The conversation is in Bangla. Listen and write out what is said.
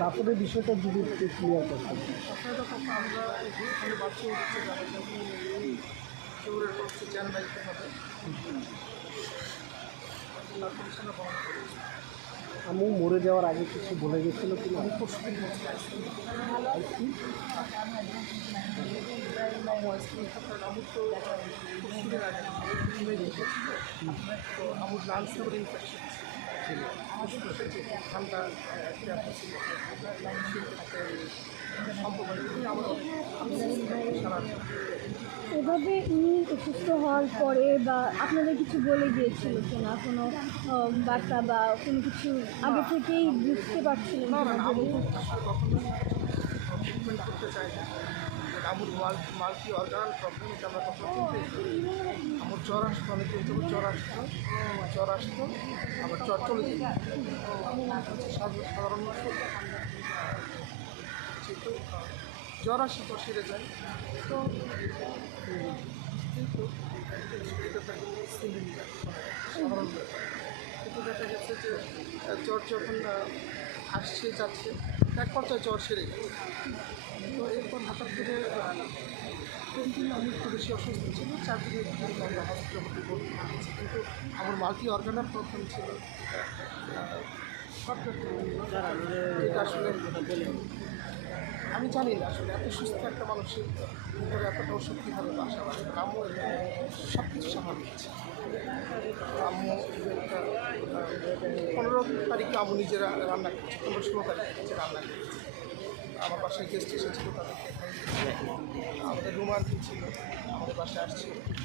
দাপটের বিষয়টা যদি একটু ক্লিয়ার করতেন। আপনারা আমরা এখানে বাচ্চা উঠছে জোরের হচ্ছে জ্যান বাড়িতে হবে তারপর সেখানে বহন করেছি। আম্মু মরে যাওয়ার আগে কিছু বলে গেছিল কি না? আমি পরশুদিন বলতে আইসক্রিম আমুর তো পরশুদিন আগে তো আমুর লাঞ্চ নেবার ইনফেকশন ছিল ঠান্ডা ছিল সম্পর্ক আমার সারা এভাবে উনি অসুস্থ হওয়ার পরে বা আপনাদের কিছু বলে গিয়েছিল কিনা কোনো বার্তা বা কোনো কিছু আগে থেকেই বুঝতে পারছিলেন না না কিনা আমি বলে? কখনো ট্রিটমেন্ট করতে চাই না আমুর মাল্টি অর্গানাল প্রবলেম এটা আমরা কখনো চিন্তাই করি আমার জ্বর আসতো অনেক দিন জ্বর আসতো আবার জ্বর চলে যেত সাধারণত যেহেতু জ্বর আসে তো সেরে যায় তো কিন্তু এটা সাধারণ কিন্তু দেখা গেছে যে জ্বর যখন আসছে যাচ্ছে এক পর্যায়ে জ্বর সেরে গেছে তো এরপর হঠাৎ করে 3 দিন আমি একটু বেশি অসুস্থ ছিল 4 দিনের আমরা হসপিটালে ভর্তি করেছি কিন্তু আমার মাল্টি অর্গানাল প্রবলেম ছিল যেটা আসলে আমি জানি না আসলে এত সুস্থ একটা মানুষের ভিতরে এতটা ওষুধ কীভাবে বাসা বাসে আম্মু সব কিছু স্বাভাবিক আছে আম্মু 15 তারিখে আম্মু নিজেরা রান্না করেছে 15-16 তারিখে নিজে রান্না করেছে আমার বাসায় গেস্ট এসেছিলো তাদেরকে আমাদের রুমাল ছিল আমাদের বাসায় আসছিল